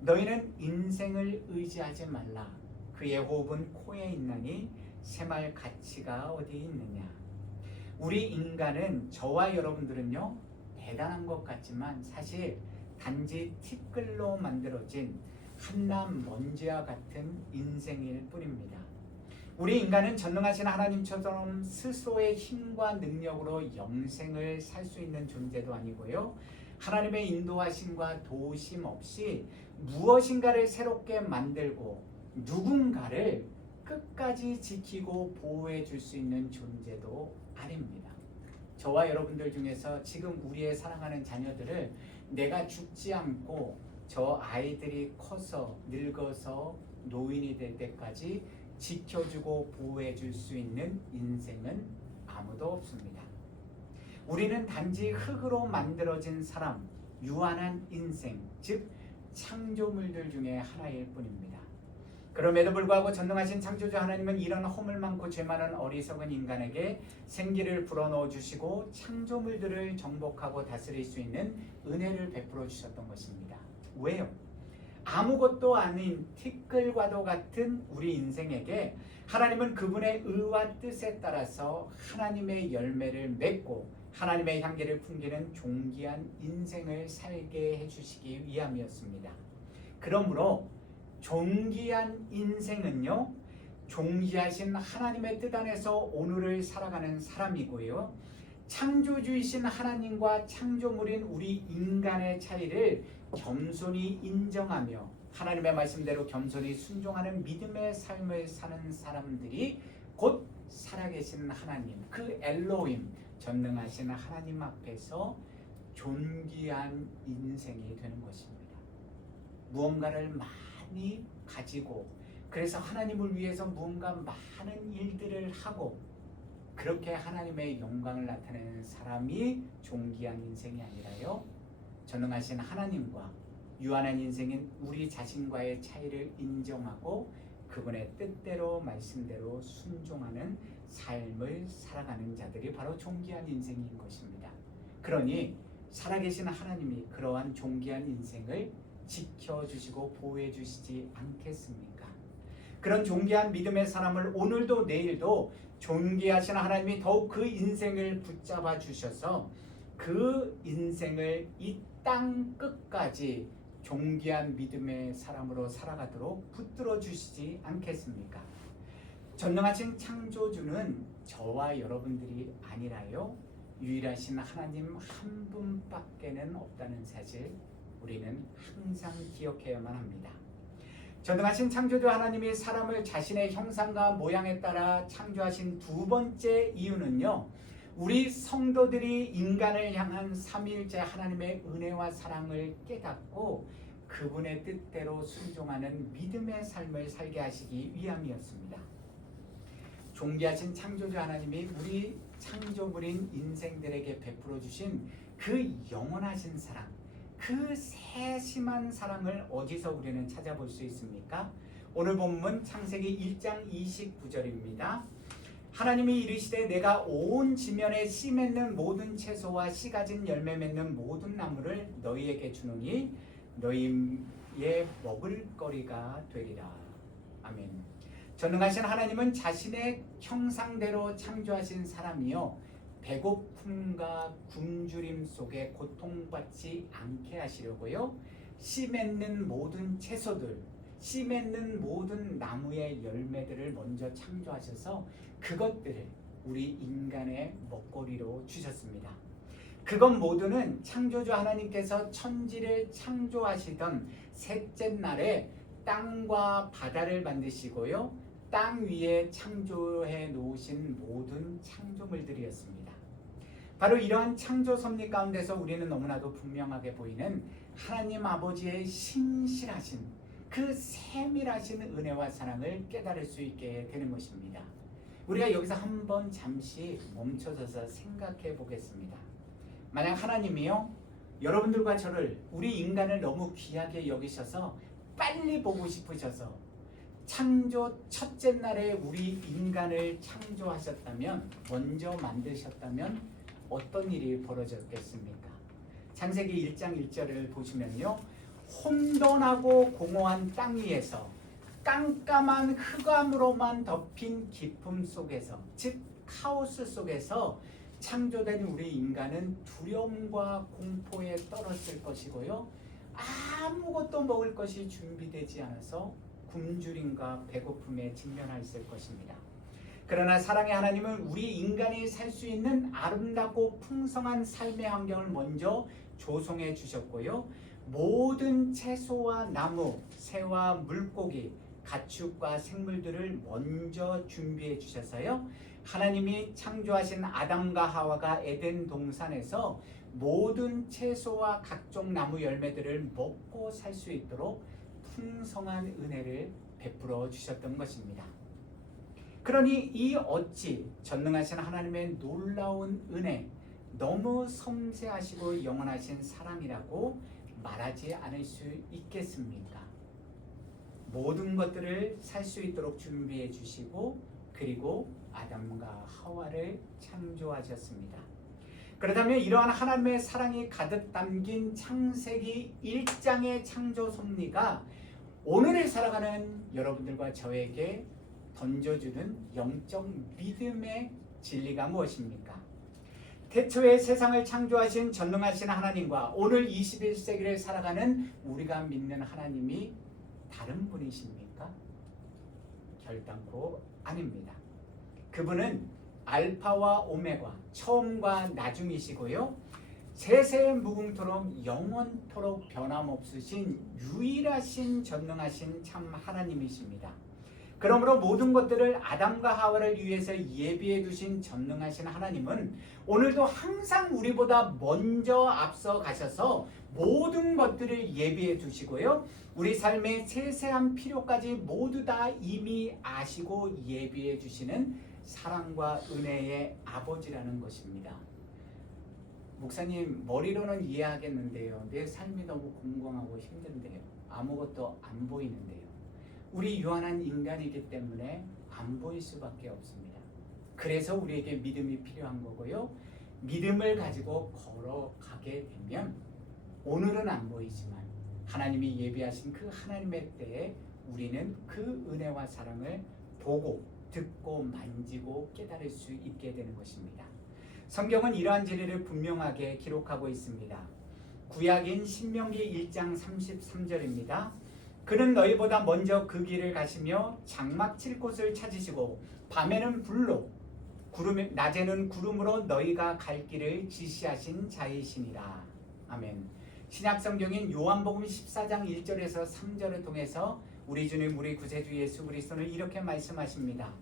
너희는 인생을 의지하지 말라. 그의 호흡은 코에 있나니 샘할 가치가 어디 있느냐. 우리 인간은, 저와 여러분들은요, 대단한 것 같지만 사실 단지 티끌로 만들어진 한낱 먼지와 같은 인생일 뿐입니다. 우리 인간은 전능하신 하나님처럼 스스로의 힘과 능력으로 영생을 살 수 있는 존재도 아니고요, 하나님의 인도하심과 도우심 없이 무엇인가를 새롭게 만들고 누군가를 끝까지 지키고 보호해 줄 수 있는 존재도 아닙니다. 저와 여러분들 중에서 지금 우리의 사랑하는 자녀들을 내가 죽지 않고 저 아이들이 커서 늙어서 노인이 될 때까지 지켜주고 보호해 줄 수 있는 인생은 아무도 없습니다. 우리는 단지 흙으로 만들어진 사람, 유한한 인생, 즉 창조물들 중에 하나일 뿐입니다. 그럼에도 불구하고 전능하신 창조주 하나님은 이런 허물 많고 죄 많은 어리석은 인간에게 생기를 불어넣어 주시고 창조물들을 정복하고 다스릴 수 있는 은혜를 베풀어 주셨던 것입니다. 왜요? 아무것도 아닌 티끌과도 같은 우리 인생에게 하나님은 그분의 의와 뜻에 따라서 하나님의 열매를 맺고 하나님의 향기를 풍기는 존귀한 인생을 살게 해주시기 위함이었습니다. 그러므로 존귀한 인생은요, 존귀하신 하나님의 뜻 안에서 오늘을 살아가는 사람이고요, 창조주이신 하나님과 창조물인 우리 인간의 차이를 겸손히 인정하며 하나님의 말씀대로 겸손히 순종하는 믿음의 삶을 사는 사람들이 곧 살아계신 하나님, 그 엘로힘, 전능하신 하나님 앞에서 존귀한 인생이 되는 것입니다. 무언가를 많이 가지고, 그래서 하나님을 위해서 무언가 많은 일들을 하고, 그렇게 하나님의 영광을 나타내는 사람이 존귀한 인생이 아니라요, 전능하신 하나님과 유한한 인생인 우리 자신과의 차이를 인정하고 그분의 뜻대로 말씀대로 순종하는 삶을 살아가는 자들이 바로 존귀한 인생인 것입니다. 그러니 살아계신 하나님이 그러한 존귀한 인생을 지켜주시고 보호해주시지 않겠습니까? 그런 존귀한 믿음의 사람을 오늘도 내일도 존귀하신 하나님이 더욱 그 인생을 붙잡아 주셔서 그 인생을 이 땅 끝까지 존귀한 믿음의 사람으로 살아가도록 붙들어 주시지 않겠습니까? 전능하신 창조주는 저와 여러분들이 아니라요, 유일하신 하나님 한 분밖에는 없다는 사실 우리는 항상 기억해야만 합니다. 전능하신 창조주 하나님이 사람을 자신의 형상과 모양에 따라 창조하신 두 번째 이유는요, 우리 성도들이 인간을 향한 삼위일체 하나님의 은혜와 사랑을 깨닫고 그분의 뜻대로 순종하는 믿음의 삶을 살게 하시기 위함이었습니다. 존귀하신 창조주 하나님이 우리 창조물인 인생들에게 베풀어 주신 그 영원하신 사랑, 그 세심한 사랑을 어디서 우리는 찾아볼 수 있습니까? 오늘 본문 창세기 1장 29절입니다. 하나님이 이르시되 내가 온 지면에 씨 맺는 모든 채소와 씨 가진 열매 맺는 모든 나무를 너희에게 주노니 너희의 먹을거리가 되리라. 아멘. 전능하신 하나님은 자신의 형상대로 창조하신 사람이요, 배고픔과 굶주림 속에 고통받지 않게 하시려고요, 씨 맺는 모든 채소들, 씨 맺는 모든 나무의 열매들을 먼저 창조하셔서 그것들을 우리 인간의 먹거리로 주셨습니다. 그것 모두는 창조주 하나님께서 천지를 창조하시던 셋째 날에 땅과 바다를 만드시고요, 땅 위에 창조해 놓으신 모든 창조물들이었습니다. 바로 이러한 창조 섭리 가운데서 우리는 너무나도 분명하게 보이는 하나님 아버지의 신실하신 그 세밀하신 은혜와 사랑을 깨달을 수 있게 되는 것입니다. 우리가 여기서 한번 잠시 멈춰서서 생각해 보겠습니다. 만약 하나님이요, 여러분들과 저를, 우리 인간을 너무 귀하게 여기셔서 빨리 보고 싶으셔서 창조 첫째 날에 우리 인간을 창조하셨다면, 먼저 만드셨다면 어떤 일이 벌어졌겠습니까? 창세기 1장 1절을 보시면요, 혼돈하고 공허한 땅 위에서 깜깜한 흑암으로만 덮인 깊음 속에서, 즉 카오스 속에서 창조된 우리 인간은 두려움과 공포에 떨었을 것이고요, 아무것도 먹을 것이 준비되지 않아서 굶주림과 배고픔에 직면했을 것입니다. 그러나 사랑의 하나님은 우리 인간이 살 수 있는 아름답고 풍성한 삶의 환경을 먼저 조성해 주셨고요, 모든 채소와 나무, 새와 물고기, 가축과 생물들을 먼저 준비해 주셔서요, 하나님이 창조하신 아담과 하와가 에덴 동산에서 모든 채소와 각종 나무 열매들을 먹고 살 수 있도록 풍성한 은혜를 베풀어 주셨던 것입니다. 그러니 이 어찌 전능하신 하나님의 놀라운 은혜, 너무 섬세하시고 영원하신 사랑이라고 말하지 않을 수 있겠습니까? 모든 것들을 살 수 있도록 준비해 주시고 그리고 아담과 하와를 창조하셨습니다. 그렇다면 이러한 하나님의 사랑이 가득 담긴 창세기 1장의 창조 섭리가 오늘을 살아가는 여러분들과 저에게 던져주는 영적 믿음의 진리가 무엇입니까? 태초에 세상을 창조하신 전능하신 하나님과 오늘 21세기를 살아가는 우리가 믿는 하나님이 다른 분이십니까? 결단코 아닙니다. 그분은 알파와 오메가, 처음과 나중이시고요, 세세 무궁토록 영원토록 변함없으신 유일하신 전능하신 참 하나님이십니다. 그러므로 모든 것들을 아담과 하와를 위해서 예비해 두신 전능하신 하나님은 오늘도 항상 우리보다 먼저 앞서 가셔서 모든 것들을 예비해 두시고요, 우리 삶의 세세한 필요까지 모두 다 이미 아시고 예비해 주시는 사랑과 은혜의 아버지라는 것입니다. 목사님, 머리로는 이해하겠는데요. 내 삶이 너무 공공하고 힘든데요. 아무것도 안 보이는데요. 우리 유한한 인간이기 때문에 안 보일 수밖에 없습니다. 그래서 우리에게 믿음이 필요한 거고요. 믿음을 가지고 걸어가게 되면 오늘은 안 보이지만 하나님이 예비하신 그 하나님의 때에 우리는 그 은혜와 사랑을 보고 듣고 만지고 깨달을 수 있게 되는 것입니다. 성경은 이러한 진리를 분명하게 기록하고 있습니다. 구약인 신명기 1장 33절입니다. 그는 너희보다 먼저 그 길을 가시며 장막 칠 곳을 찾으시고 밤에는 불로 낮에는 구름으로 너희가 갈 길을 지시하신 자이시니라. 아멘. 신약성경인 요한복음 14장 1절에서 3절을 통해서 우리 주님 우리 구세주 예수 그리스도는 이렇게 말씀하십니다.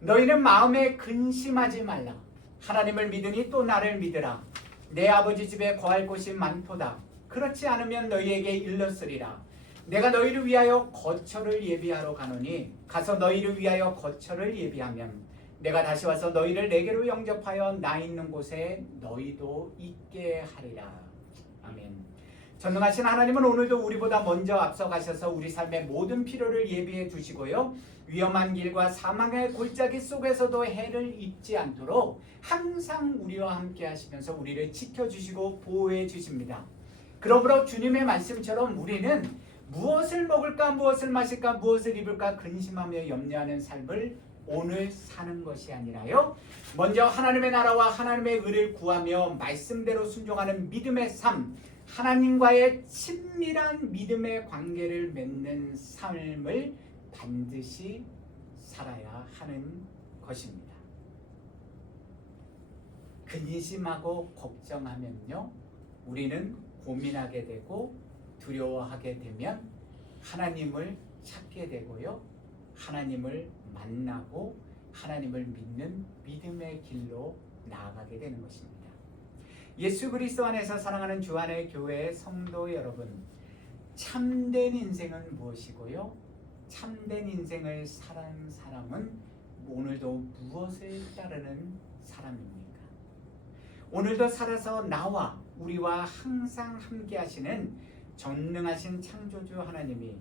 너희는 마음에 근심하지 말라. 하나님을 믿으니 또 나를 믿으라. 내 아버지 집에 거할 곳이 많도다. 그렇지 않으면 너희에게 일렀으리라. 내가 너희를 위하여 거처를 예비하러 가노니 가서 너희를 위하여 거처를 예비하면 내가 다시 와서 너희를 내게로 영접하여 나 있는 곳에 너희도 있게 하리라. 아멘. 전능하신 하나님은 오늘도 우리보다 먼저 앞서 가셔서 우리 삶의 모든 필요를 예비해 두시고요. 위험한 길과 사망의 골짜기 속에서도 해를 입지 않도록 항상 우리와 함께 하시면서 우리를 지켜주시고 보호해 주십니다. 그러므로 주님의 말씀처럼 우리는 무엇을 먹을까, 무엇을 마실까, 무엇을 입을까 근심하며 염려하는 삶을 오늘 사는 것이 아니라요. 먼저 하나님의 나라와 하나님의 의를 구하며 말씀대로 순종하는 믿음의 삶, 하나님과의 친밀한 믿음의 관계를 맺는 삶을 반드시 살아야 하는 것입니다. 근심하고 걱정하면요, 우리는 고민하게 되고 두려워하게 되면 하나님을 찾게 되고요, 하나님을 만나고 하나님을 믿는 믿음의 길로 나아가게 되는 것입니다. 예수 그리스도 안에서 사랑하는 주안의 교회의 성도 여러분, 참된 인생은 무엇이고요? 참된 인생을 살아가는 사람은 오늘도 무엇을 따르는 사람입니까? 오늘도 살아서 나와 우리와 항상 함께 하시는 전능하신 창조주 하나님이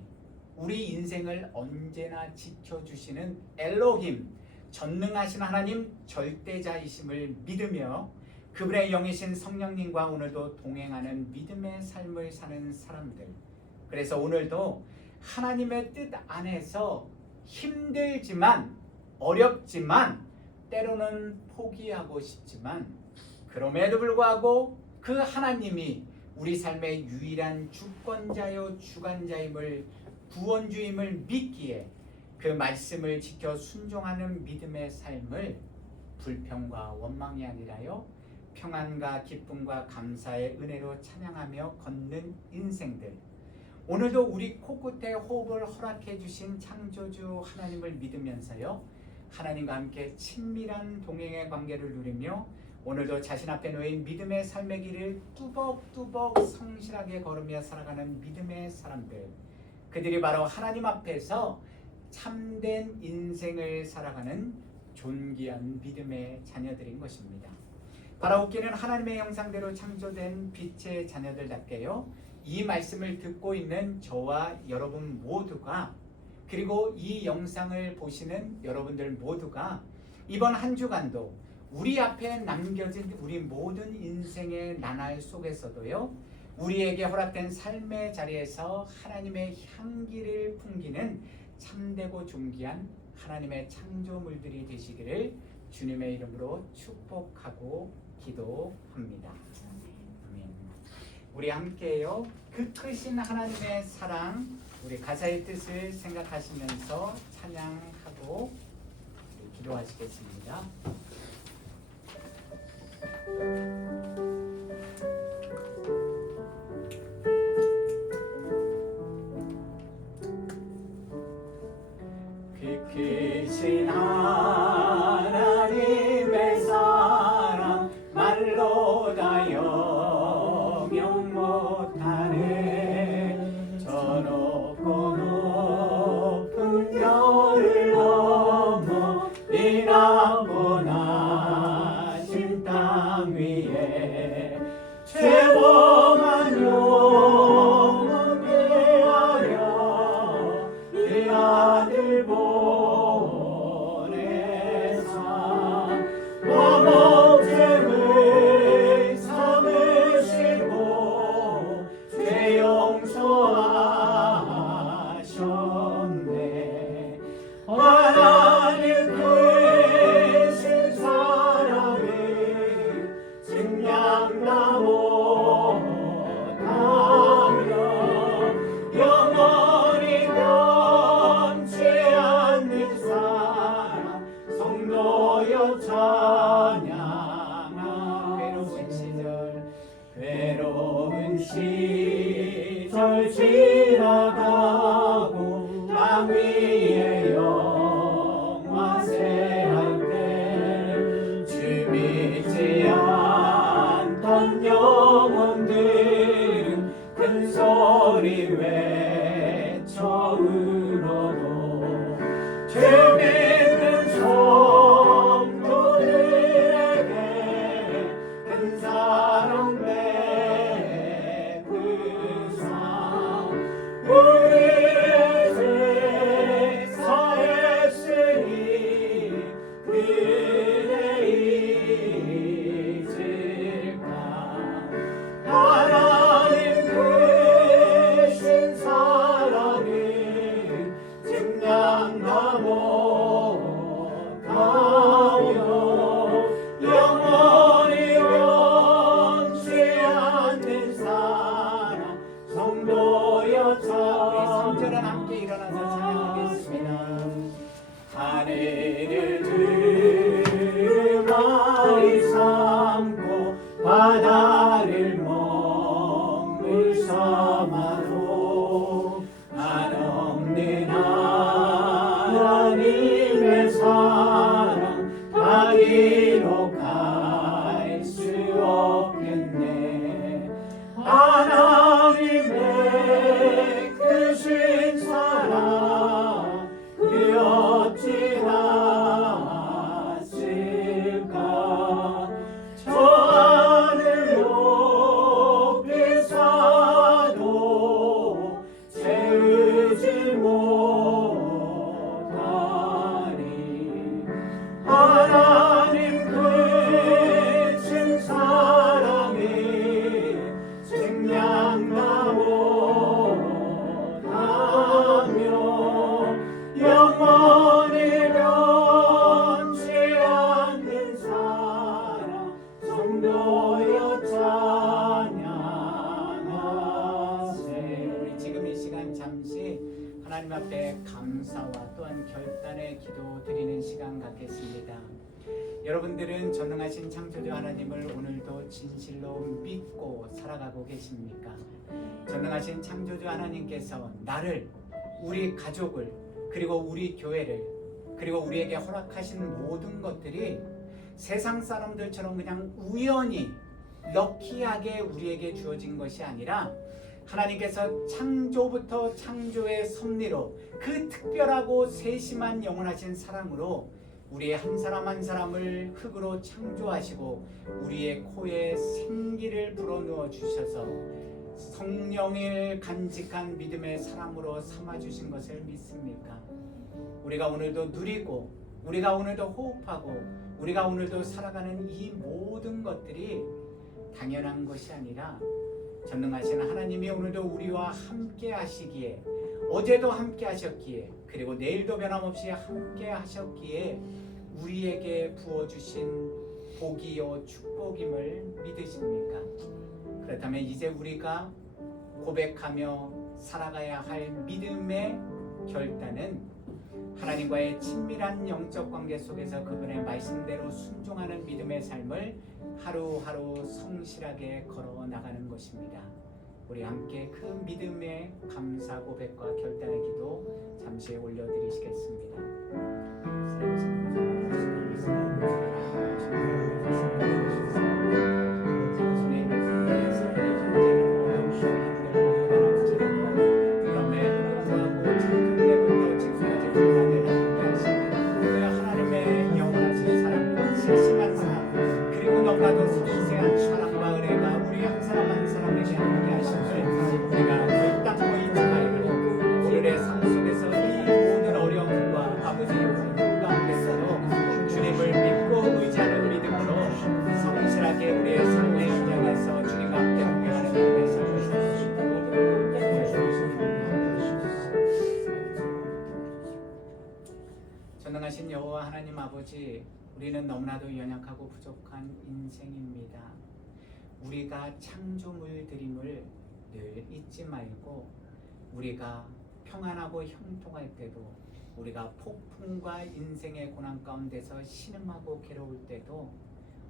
우리 인생을 언제나 지켜주시는 엘로힘, 전능하신 하나님 절대자이심을 믿으며 그분의 영이신 성령님과 오늘도 동행하는 믿음의 삶을 사는 사람들, 그래서 오늘도 하나님의 뜻 안에서 힘들지만 어렵지만 때로는 포기하고 싶지만 그럼에도 불구하고 그 하나님이 우리 삶의 유일한 주권자요 주관자임을 구원주임을 믿기에 그 말씀을 지켜 순종하는 믿음의 삶을 불평과 원망이 아니라요 평안과 기쁨과 감사의 은혜로 찬양하며 걷는 인생들, 오늘도 우리 코끝에 호흡을 허락해 주신 창조주 하나님을 믿으면서요 하나님과 함께 친밀한 동행의 관계를 누리며 오늘도 자신 앞에 놓인 믿음의 삶의 길을 뚜벅뚜벅 성실하게 걸으며 살아가는 믿음의 사람들, 그들이 바로 하나님 앞에서 참된 인생을 살아가는 존귀한 믿음의 자녀들인 것입니다. 바라옵기는 하나님의 형상대로 창조된 빛의 자녀들답게요, 이 말씀을 듣고 있는 저와 여러분 모두가, 그리고 이 영상을 보시는 여러분들 모두가 이번 한 주간도 우리 앞에 남겨진 우리 모든 인생의 나날 속에서도요 우리에게 허락된 삶의 자리에서 하나님의 향기를 풍기는 참되고 존귀한 하나님의 창조물들이 되시기를 주님의 이름으로 축복하고 기도합니다. 아멘. 우리 함께요 그 크신 하나님의 사랑, 우리 가사의 뜻을 생각하시면서 찬양하고 기도하시겠습니다. 그 크신 하나님의 사랑 말로 다 영영 못하네. 저 높고 높은 별을 넘어 이 나 땅 위에 죄범한 영혼 위하여 이 아들 보내사 와목죄를 삼으시고 죄 용서하셨네. 하나님 되신 사랑이 증량나 못하며 영원히 변치 않는 사랑 성도여 찬양하. 외로운 시절 지나가고 땅 위에 영화세할 때 주 믿지 않던 영혼들은 큰 소리 외쳐 울어도 죄 믿는 성도들에게 큰 사랑 베푸사 우리의 죄 사했으니 그대 잊을까. 하나님 크신 사랑이 증량나 못하며 영원히 변치 않는 사랑 성도여 찬양하. 우리 3절은 함께 일어나서 찬양하겠습니다. 하늘을 두루마리 삼고 바다를 먹물 삼아도 한없는 하나님의 사랑 다 기록할 수 없겠네. 하나님의 크신 사랑 그 어찌하실까. 저 하늘 높이 사도 채우지 못하리. 하나님 크신 사랑이 증량나 못하며 영원히 변치 않는 사랑 성도여 찬양하세. 우리 지금 이 시간 잠시 하나님 앞에 감사와 또한 결단의 기도 드리는 시간 갖겠습니다. 여러분들은 전능하신 창조주 하나님을 오늘도 진실로 믿고 살아가고 계십니까? 전능하신 창조주 하나님께서 나를, 우리 가족을, 그리고 우리 교회를, 그리고 우리에게 허락하신 모든 것들이 세상 사람들처럼 그냥 우연히 럭키하게 우리에게 주어진 것이 아니라 하나님께서 창조부터 창조의 섭리로 그 특별하고 세심한 영원하신 사랑으로 우리의 한 사람 한 사람을 흙으로 창조하시고 우리의 코에 생기를 불어넣어 주셔서 성령을 간직한 믿음의 사람으로 삼아주신 것을 믿습니까? 우리가 오늘도 누리고 우리가 오늘도 호흡하고 우리가 오늘도 살아가는 이 모든 것들이 당연한 것이 아니라 전능하신 하나님이 오늘도 우리와 함께 하시기에, 어제도 함께 하셨기에, 그리고 내일도 변함없이 함께 하셨기에 우리에게 부어주신 복이요 축복임을 믿으십니까? 그렇다면 이제 우리가 고백하며 살아가야 할 믿음의 결단은 하나님과의 친밀한 영적 관계 속에서 그분의 말씀대로 순종하는 믿음의 삶을 하루하루 성실하게 걸어 나가는 것입니다. 우리 함께 그 믿음의 감사 고백과 결단의 기도 잠시 올려드리시겠습니다. 하나님의 영원하신 사랑과 세심한 사랑, 그리고 너무나도 섬세한 사랑과 은혜가 우리 한 사람 한 사람에게 함께 하시는 우리가 결단코 잊지 말고 오늘의 삶 속에서 이 모든 어려움과 아버지의 고통 가운데서도 주님을 믿고 의지하는 믿음으로 성실하게 우리의 삶의 현장에서 주님과 함께 동행하는 믿음의 삶을 살 수 있도록 전능하신 여호와 하나님 아버지, 우리는 너무나도 연약하고 부족한 인생입니다. 우리가 창조물들임을 늘 잊지 말고 우리가 평안하고 형통할 때도, 우리가 폭풍과 인생의 고난 가운데서 신음하고 괴로울 때도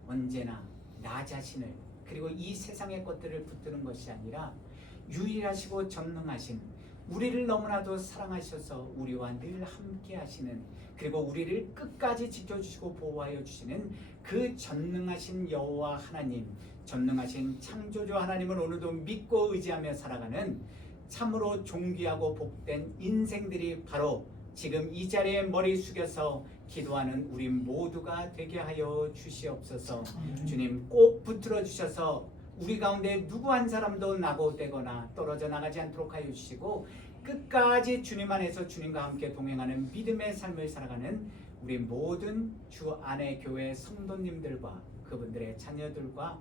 언제나 나 자신을 그리고 이 세상의 것들을 붙드는 것이 아니라 유일하시고 전능하신 우리를 너무나도 사랑하셔서 우리와 늘 함께 하시는, 그리고 우리를 끝까지 지켜주시고 보호하여 주시는 그 전능하신 여호와 하나님, 전능하신 창조주 하나님을 오늘도 믿고 의지하며 살아가는 참으로 존귀하고 복된 인생들이 바로 지금 이 자리에 머리 숙여서 기도하는 우리 모두가 되게 하여 주시옵소서. 주님 꼭 붙들어 주셔서 우리 가운데 누구 한 사람도 낙오되거나 떨어져 나가지 않도록 하여 주시고, 끝까지 주님 안에서 주님과 함께 동행하는 믿음의 삶을 살아가는 우리 모든 주 안의 교회 성도님들과 그분들의 자녀들과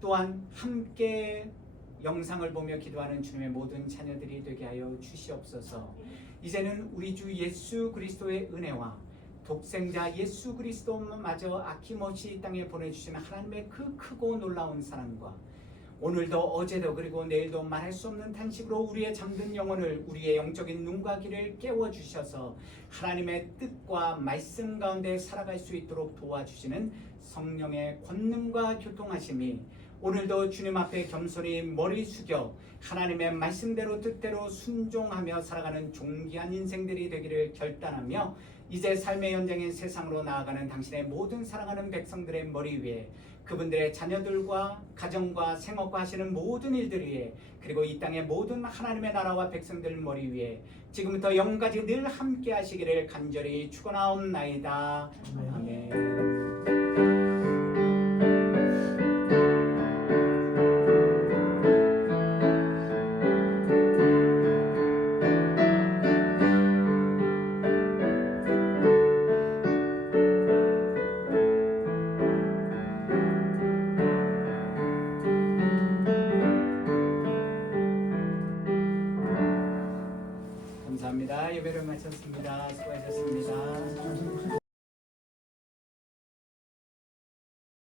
또한 함께 영상을 보며 기도하는 주님의 모든 자녀들이 되게 하여 주시옵소서. 이제는 우리 주 예수 그리스도의 은혜와 독생자 예수 그리스도마저 아낌없이 이 땅에 보내주시는 하나님의 그 크고 놀라운 사랑과 오늘도 어제도 그리고 내일도 말할 수 없는 탄식으로 우리의 잠든 영혼을, 우리의 영적인 눈과 귀를 깨워주셔서 하나님의 뜻과 말씀 가운데 살아갈 수 있도록 도와주시는 성령의 권능과 교통하심이 오늘도 주님 앞에 겸손히 머리 숙여 하나님의 말씀대로 뜻대로 순종하며 살아가는 존귀한 인생들이 되기를 결단하며, 이제 삶의 현장인 세상으로 나아가는 당신의 모든 사랑하는 백성들의 머리 위에, 그분들의 자녀들과 가정과 생업과 하시는 모든 일들 위에, 그리고 이 땅의 모든 하나님의 나라와 백성들 머리 위에 지금부터 영까지 늘 함께 하시기를 간절히 축원하옵나이다. 아멘. 감사합니다. 예배를 마쳤습니다. 수고하셨습니다.